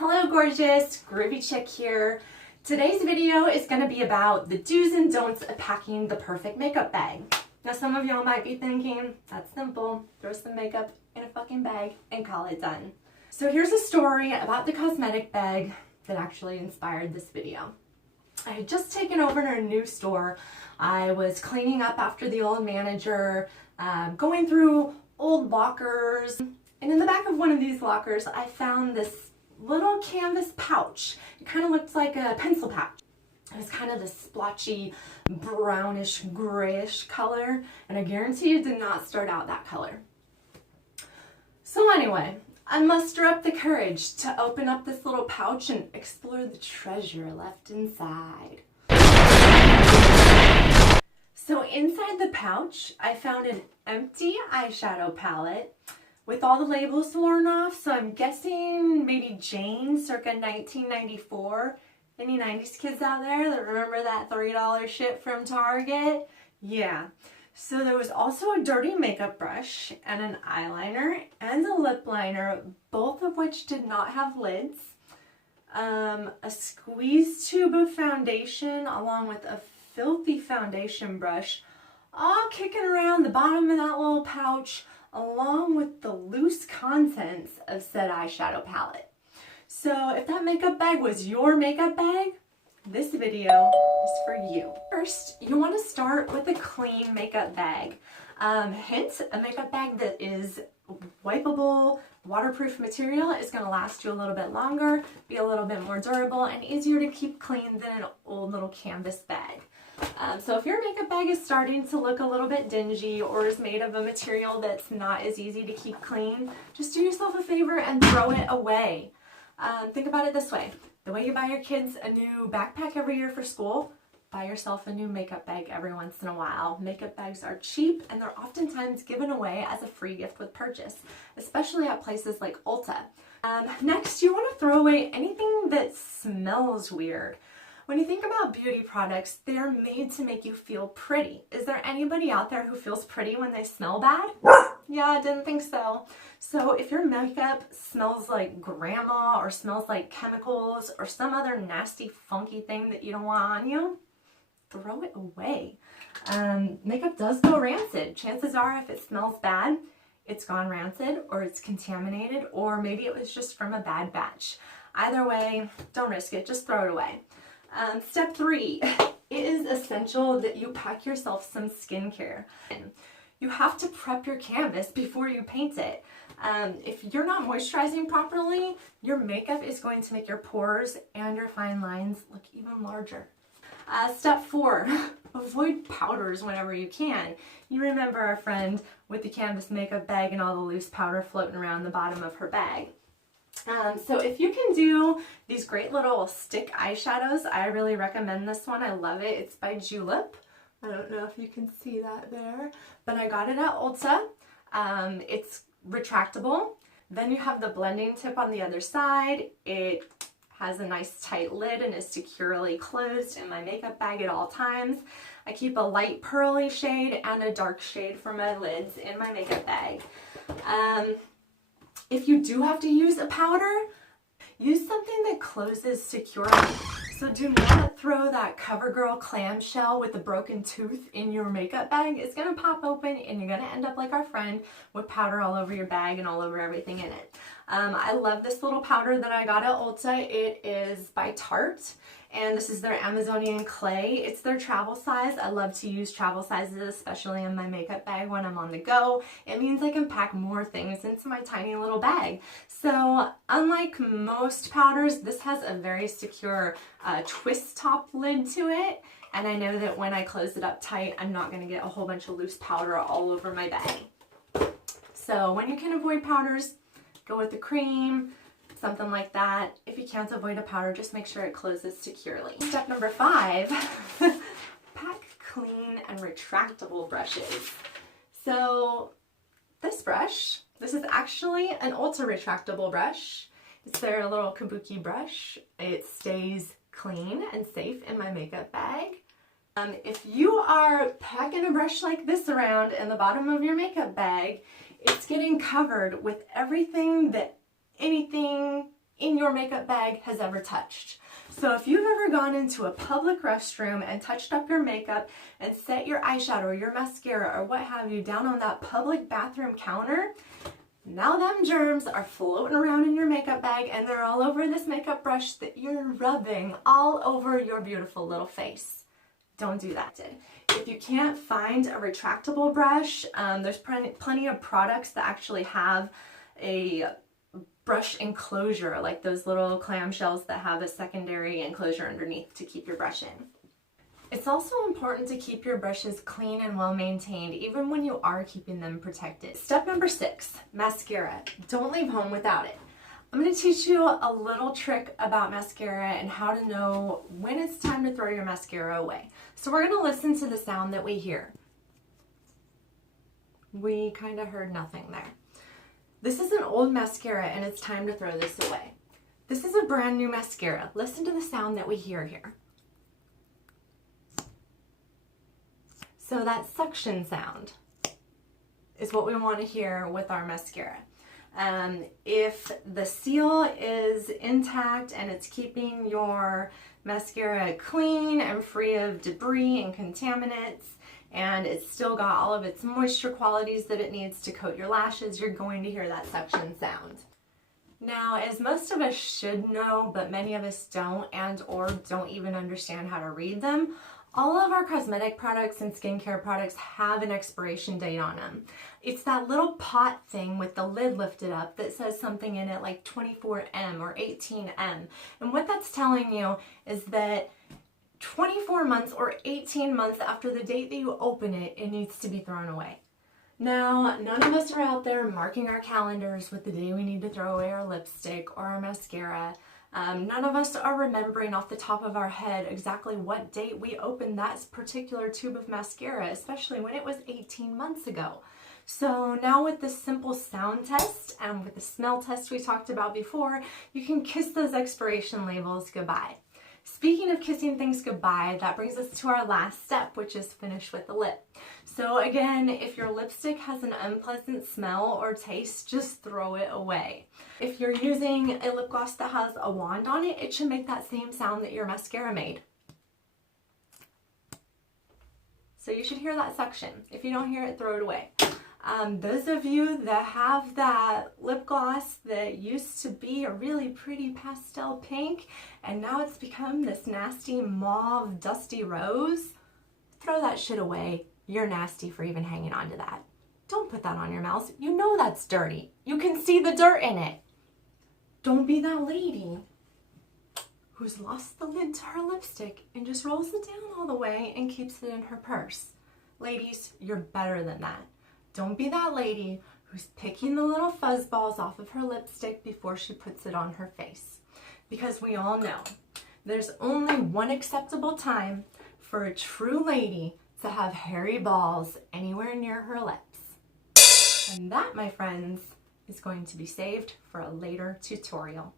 Hello gorgeous, Groovy Chick here. Today's video is going to be about the do's and don'ts of packing the perfect makeup bag. Now some of y'all might be thinking, that's simple, throw some makeup in a fucking bag and call it done. So here's a story about the cosmetic bag that actually inspired this video. I had just taken over in a new store. I was cleaning up after the old manager, going through old lockers, and in the back of one of these lockers I found this little canvas pouch. It kind of looked like a pencil pouch. It was kind of this splotchy, brownish, grayish color, and I guarantee it did not start out that color. So anyway, I muster up the courage to open up this little pouch and explore the treasure left inside. So inside the pouch, I found an empty eyeshadow palette with all the labels worn off, so I'm guessing maybe Jane circa 1994. Any 90s kids out there that remember that $3 shit from Target? Yeah. So there was also a dirty makeup brush and an eyeliner and a lip liner, both of which did not have lids. A squeeze tube of foundation along with a filthy foundation brush, all kicking around the bottom of that little pouch, along with the loose contents of said eyeshadow palette. So if that makeup bag was your makeup bag, this video is for you. First, you want to start with a clean makeup bag. Hint, a makeup bag that is wipeable, waterproof material is going to last you a little bit longer, be a little bit more durable, and easier to keep clean than an old little canvas bag. So if your makeup bag is starting to look a little bit dingy or is made of a material that's not as easy to keep clean, just do yourself a favor and throw it away. Think about it this way. The way you buy your kids a new backpack every year for school, buy yourself a new makeup bag every once in a while. Makeup bags are cheap and they're oftentimes given away as a free gift with purchase, especially at places like Ulta. Next, you want to throw away anything that smells weird. When you think about beauty products, they're made to make you feel pretty. Is there anybody out there who feels pretty when they smell bad? Yeah, I didn't think so. So if your makeup smells like grandma or smells like chemicals or some other nasty, funky thing that you don't want on you, throw it away. Makeup does go rancid. Chances are if it smells bad, it's gone rancid or it's contaminated or maybe it was just from a bad batch. Either way, don't risk it. Just throw it away. Step 3, it is essential that you pack yourself some skincare. You have to prep your canvas before you paint it. If you're not moisturizing properly, your makeup is going to make your pores and your fine lines look even larger. Step 4, avoid powders whenever you can. You remember our friend with the canvas makeup bag and all the loose powder floating around the bottom of her bag. So if you can do these great little stick eyeshadows, I really recommend this one. I love it. It's by Julep. I don't know if you can see that there, but I got it at Ulta. It's retractable. Then you have the blending tip on the other side. It has a nice tight lid and is securely closed in my makeup bag at all times. I keep a light pearly shade and a dark shade for my lids in my makeup bag. If you do have to use a powder, use something that closes securely. So do not throw that CoverGirl clamshell with the broken tooth in your makeup bag. It's going to pop open and you're going to end up like our friend with powder all over your bag and all over everything in it. I love this little powder that I got at Ulta. It is by Tarte. And this is their Amazonian clay. It's their travel size. I love to use travel sizes, especially in my makeup bag when I'm on the go. It means I can pack more things into my tiny little bag. So unlike most powders, this has a very secure twist top lid to it. And I know that when I close it up tight, I'm not going to get a whole bunch of loose powder all over my bag. So when you can avoid powders, go with the cream, something like that. If you can't avoid a powder, just make sure it closes securely. Step number 5, pack clean and retractable brushes. So this brush, this is actually an Ulta retractable brush. It's their little kabuki brush. It stays clean and safe in my makeup bag. If you are packing a brush like this around in the bottom of your makeup bag, it's getting covered with everything that anything in your makeup bag has ever touched. So if you've ever gone into a public restroom and touched up your makeup and set your eyeshadow or your mascara or what have you down on that public bathroom counter, now them germs are floating around in your makeup bag and they're all over this makeup brush that you're rubbing all over your beautiful little face. Don't do that. If you can't find a retractable brush, there's plenty of products that actually have a brush enclosure, like those little clamshells that have a secondary enclosure underneath to keep your brush in. It's also important to keep your brushes clean and well maintained, even when you are keeping them protected. Step number 6, mascara. Don't leave home without it. I'm going to teach you a little trick about mascara and how to know when it's time to throw your mascara away. So we're going to listen to the sound that we hear. We kind of heard nothing there. This is an old mascara and it's time to throw this away. This is a brand new mascara. Listen to the sound that we hear here. So that suction sound is what we want to hear with our mascara. If the seal is intact and it's keeping your mascara clean and free of debris and contaminants, and it's still got all of its moisture qualities that it needs to coat your lashes, you're going to hear that suction sound. Now, as most of us should know, but many of us don't and or don't even understand how to read them, all of our cosmetic products and skincare products have an expiration date on them. It's that little pot thing with the lid lifted up that says something in it like 24M or 18M. And what that's telling you is that 24 months or 18 months after the date that you open it, it needs to be thrown away. Now, none of us are out there marking our calendars with the day we need to throw away our lipstick or our mascara. None of us are remembering off the top of our head exactly what date we opened that particular tube of mascara, especially when it was 18 months ago. So now with this simple sound test and with the smell test we talked about before, you can kiss those expiration labels goodbye. Speaking of kissing things goodbye, that brings us to our last step, which is finish with the lip. So again, if your lipstick has an unpleasant smell or taste, just throw it away. If you're using a lip gloss that has a wand on it, it should make that same sound that your mascara made. So you should hear that suction. If you don't hear it, throw it away. Those of you that have that lip gloss that used to be a really pretty pastel pink and now it's become this nasty mauve dusty rose, throw that shit away. You're nasty for even hanging on to that. Don't put that on your mouth. You know that's dirty. You can see the dirt in it. Don't be that lady who's lost the lid to her lipstick and just rolls it down all the way and keeps it in her purse. Ladies, you're better than that. Don't be that lady who's picking the little fuzz balls off of her lipstick before she puts it on her face. Because we all know there's only one acceptable time for a true lady to have hairy balls anywhere near her lips. And that, my friends, is going to be saved for a later tutorial.